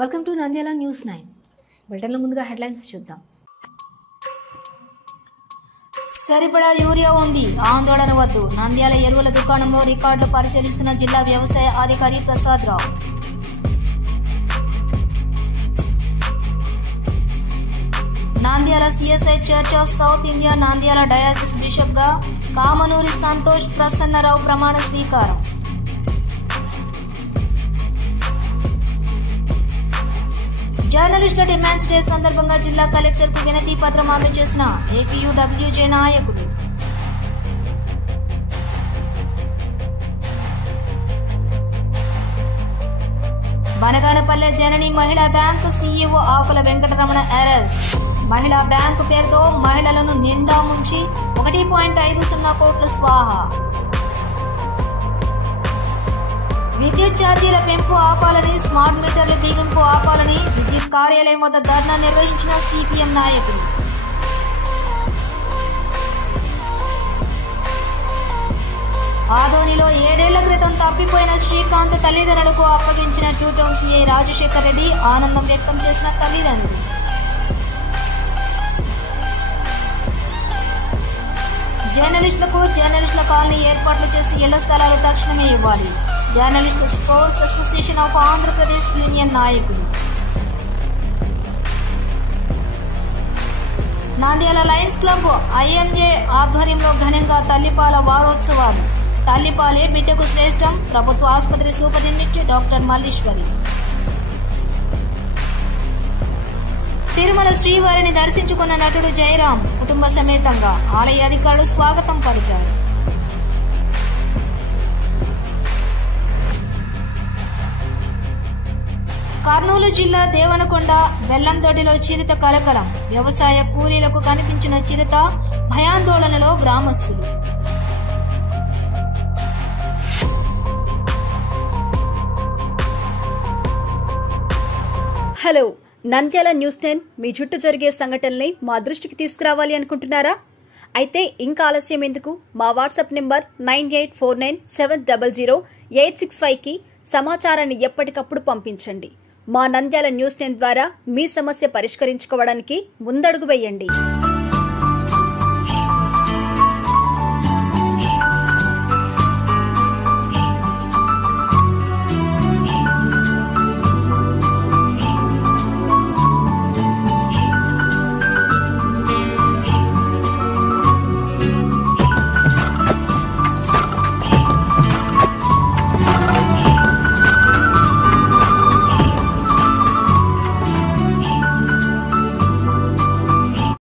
Welcome to Nandyal news 9 బులెటిన్లో ముందుగా headlines చూద్దాం. సరిపడా యూరియా ఉంది, ఆందోళన వద్దు. నంద్యాల ఎరువుల దుకాణంలో రికార్డులు పరిశీలిస్తున్న జిల్లా వ్యవసాయ అధికారి Prasad Rao. Nandyal CSI church of South India Nandyal diocese bishop గా కామనూరి సంతోష్ ప్రసన్నరావు ప్రమాణ స్వీకారం. జర్నలిస్టుల డిమాండ్స్ డే సందర్భంగా జిల్లా కలెక్టర్ కు వినతి పత్రం అందజేసిన ఏపీయూడబ్ల్యూజే నాయకులు. బనగానపల్లె జనని మహిళా బ్యాంకు సీఈఓ ఆకుల వెంకటరమణ అరెస్ట్. మహిళా బ్యాంకు పేరుతో మహిళలను నిండా ముంచి 1.50 కోట్లు స్వాహా. విద్యుత్ ఛార్జీల పెంపు ఆపాలని, స్మార్ట్ మీటర్ల బిగింపు ఆపాలని విద్యుత్ కార్యాలయం వద్ద ధర్నా నిర్వహించిన సిపిఎం నాయకులు. ఆదోనిలో 7 ఏళ్ల క్రితం తప్పిపోయిన శ్రీకాంత్ తల్లిదండ్రులకు అప్పగించిన 2 టౌన్ సిఐ రాజశేఖర్ రెడ్డి ఆనందం వ్యక్తం చేసిన తల్లిదండ్రులు. జర్నలిస్టుల కాలనీ ఏర్పాట్లు చేసి ఇళ్ల స్థలాలు తక్షణమే ఇవ్వాలి. Journalist sports association of Andhra Pradesh union నాయకులు. నంద్యాల లయన్స్ క్లబ్ ఐఎంజే ఆధ్వర్యంలో ఘనంగా తల్లిపాల వారోత్సవాలు. తల్లిపాలే బిడ్డకు శ్రేష్టం. ప్రభుత్వ ఆసుపత్రి సూపరింటెండెంట్ డాక్టర్ మల్లీశ్వరి. తిరుమల శ్రీవారిని దర్శించుకున్న నటుడు జయరాం కుటుంబ సమేతంగా ఆలయ అధికారులు స్వాగతం పలికారు. కర్నూలు జిల్లా దేవనకొండ బెల్లంతోటిలో చిరుత కలకలం. వ్యవసాయ కూలీలకు కనిపించిన చిరుత, భయాందోళనలో గ్రామస్తులు. హలో, నంద్యాల న్యూస్ 10 మీ చుట్టూ జరిగే సంఘటనల్ని మా దృష్టికి తీసుకురావాలి అనుకుంటున్నారా? అయితే ఇంకా ఆలస్యం ఎందుకు? మా వాట్సాప్ నెంబర్ 9849700865కి సమాచారాన్ని ఎప్పటికప్పుడు పంపించండి. మా నంద్యాల న్యూస్ 10 ద్వారా మీ సమస్య పరిష్కరించుకోవడానికి ముందడుగు వేయండి.